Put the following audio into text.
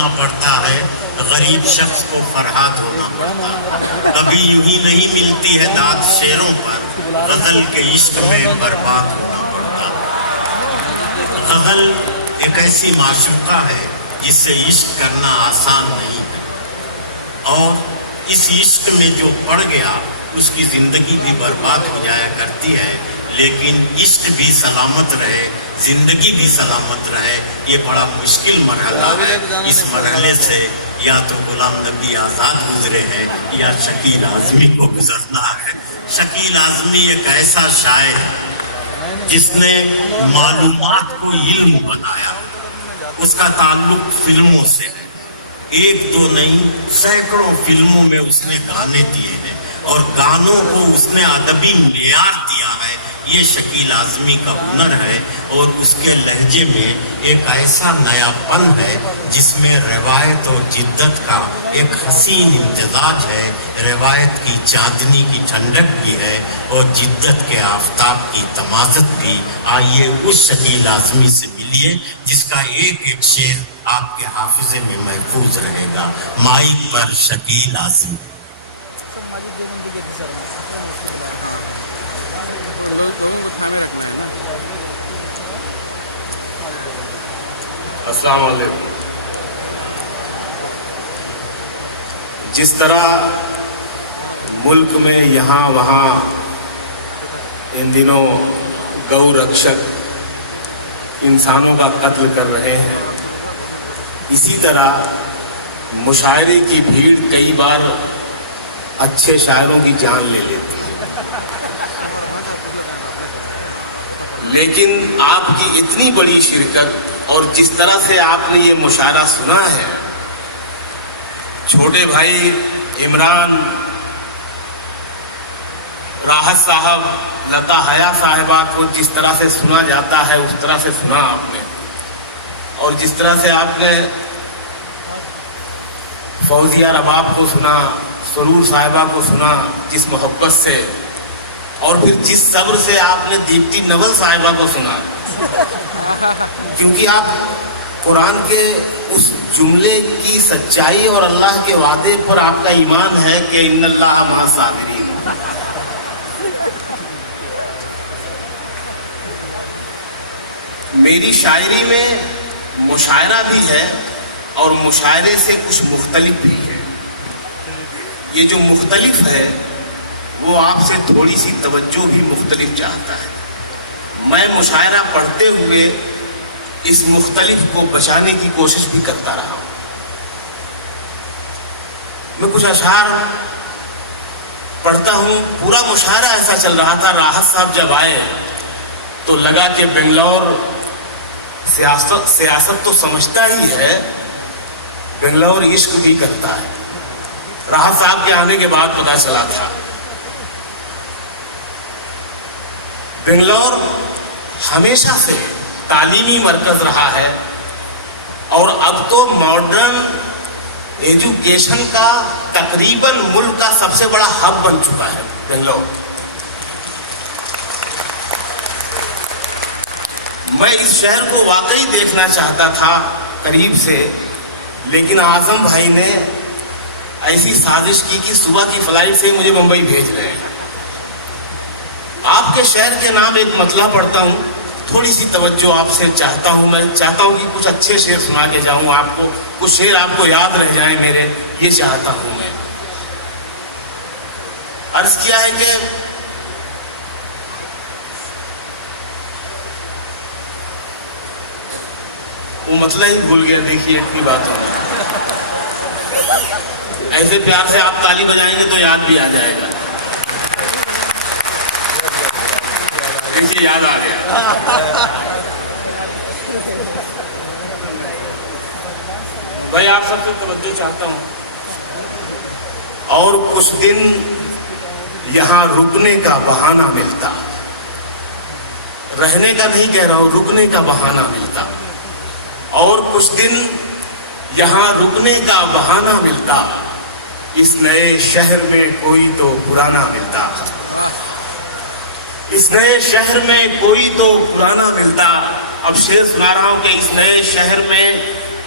ہونا پڑتا ہے، غریب شخص کو فرحات ہونا پڑتا ہے۔ کبھی یوں ہی نہیں ملتی ہے داد شیروں پر، غزل کے عشق میں برباد ہونا پڑتا ہے۔ غزل ایک ایسی معشوقہ ہے جس سے عشق کرنا آسان نہیں ہے، اور اس عشق میں جو پڑ گیا اس کی زندگی بھی برباد ہو جایا کرتی ہے۔ لیکن عشق بھی سلامت رہے، زندگی بھی سلامت رہے، یہ بڑا مشکل مرحلہ ہے۔ اس مرحلے سے یا تو غلام نبی آزاد گزرے ہیں یا شکیل اعظمی کو گزرنا ہے۔ شکیل اعظمی ایک ایسا شاعر ہے جس نے معلومات کو علم بنایا، اس کا تعلق فلموں سے ہے۔ ایک دو نہیں، سینکڑوں فلموں میں اس نے گانے دیے ہیں، اور گانوں کو اس نے ادبی معیار دیا ہے۔ یہ شکیل اعظمی کا ہنر ہے، اور اس کے لہجے میں ایک ایسا نیا پن ہے جس میں روایت اور جدت کا ایک حسین امتزاج ہے۔ روایت کی چاندنی کی ٹھنڈک بھی ہے اور جدت کے آفتاب کی تمازت بھی۔ آئیے اس شکیل اعظمی سے ملیے جس کا ایک ایک شعر آپ کے حافظے میں محفوظ رہے گا۔ مائک پر شکیل اعظمی۔ السلام علیکم۔ جس طرح ملک میں یہاں وہاں ان دنوں گو رکشک انسانوں کا قتل کر رہے ہیں، اسی طرح مشاعرے کی بھیڑ کئی بار اچھے شاعروں کی جان لے لیتی ہے۔ لیکن آپ کی اتنی بڑی شرکت اور جس طرح سے آپ نے یہ مشاعرہ سنا ہے، چھوٹے بھائی عمران، راحت صاحب، لتا حیا صاحبہ کو جس طرح سے سنا جاتا ہے اس طرح سے سنا آپ نے، اور جس طرح سے آپ نے فوزیہ رباب کو سنا، سرور صاحبہ کو سنا، جس محبت سے، اور پھر جس صبر سے آپ نے دیپتی نول صاحبہ کو سنا، کیونکہ آپ قرآن کے اس جملے کی سچائی اور اللہ کے وعدے پر آپ کا ایمان ہے کہ ان اللہ مع الصابرین۔ میری شاعری میں مشاعرہ بھی ہے اور مشاعرے سے کچھ مختلف بھی ہے۔ یہ جو مختلف ہے وہ آپ سے تھوڑی سی توجہ بھی مختلف چاہتا ہے۔ میں مشاعرہ پڑھتے ہوئے اس مختلف کو بچانے کی کوشش بھی کرتا رہا ہوں۔ میں کچھ اشعار پڑھتا ہوں، پورا مشاعرہ ایسا چل رہا تھا۔ راحت صاحب جب آئے تو لگا کہ بنگلور سیاست تو سمجھتا ہی ہے، بنگلور عشق بھی کرتا ہے۔ راحت صاحب کے آنے کے بعد پتہ چلا تھا۔ بنگلور ہمیشہ سے تعلیمی مرکز رہا ہے، اور اب تو ماڈرن ایجوکیشن کا تقریباً ملک کا سب سے بڑا ہب بن چکا ہے بنگلور۔ میں اس شہر کو واقعی دیکھنا چاہتا تھا قریب سے، لیکن اعظم بھائی نے ایسی سازش کی کہ صبح کی فلائٹ سے مجھے ممبئی بھیج رہے ہیں۔ آپ کے شہر کے نام ایک مطلع پڑھتا ہوں، تھوڑی سی توجہ آپ سے چاہتا ہوں۔ میں چاہتا ہوں کہ کچھ اچھے شعر سنا کے جاؤں آپ کو، کچھ شعر آپ کو یاد رہ جائیں میرے، یہ چاہتا ہوں میں۔ عرض کیا ہے کہ وہ مطلب ہی بھول گیا، دیکھیے اتنی بات ہو ایسے پیار سے آپ تالی بجائیں گے تو یاد بھی آ جائے گا۔ دیکھیے یاد آ گیا۔ بھائی آپ سب سے توجہ چاہتا ہوں۔ اور کچھ دن یہاں رکنے کا بہانہ ملتا، رہنے کا نہیں کہہ رہا ہوں، رکنے کا بہانہ ملتا، اور کچھ دن یہاں رکنے کا بہانہ ملتا، اس نئے شہر میں کوئی تو پرانا ملتا، اس نئے شہر میں کوئی تو پرانا ملتا۔ اب شعر سنا رہا ہوں کہ اس نئے شہر میں